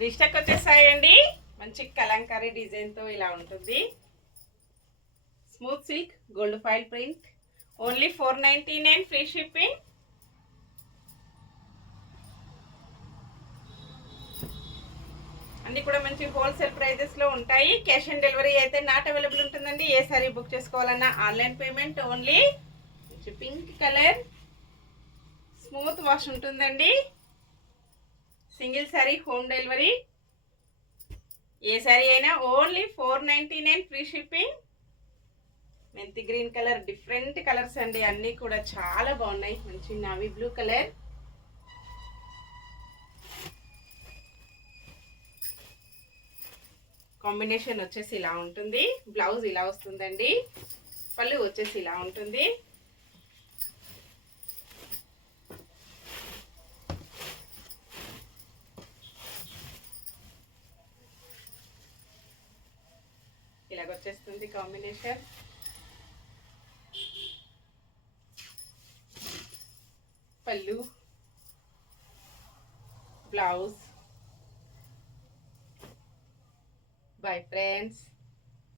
రిస్టక్ వచ్చేసాయండి. మంచి కలంకారీ డిజైన్తో ఇలా ఉంటుంది. Smooth silk gold foil print. Only 499 free shipping. అన్నీ కూడా మంచి హోల్సేల్ ప్రైజెస్లో ఉంటాయి. క్యాష్ ఆన్ డెలివరీ అయితే నాట్ అవైలబుల్ ఉంటుందండి. ఏ సారీ బుక్ చేసుకోవాలన్నా online payment only. Pink colour smooth wash ఉంటుందండి. Single sari home delivery. ఏ శారీ అయినా ఓన్లీ 499 ఫ్రీ షిప్పింగ్. మెంతి గ్రీన్ కలర్ డిఫరెంట్ కలర్స్ అండి, అన్నీ కూడా చాలా బాగున్నాయి. మంచి నావీ బ్లూ కలర్. కాంబినేషన్ వచ్చేసి ఇలా ఉంటుంది. బ్లౌజ్ ఇలా వస్తుందండి. పళ్ళు వచ్చేసి ఇలా ఉంటుంది. ఇలాగొచ్చేస్తుంది కాంబినేషన్. పళ్ళు, బ్లౌజ్. Bye friends.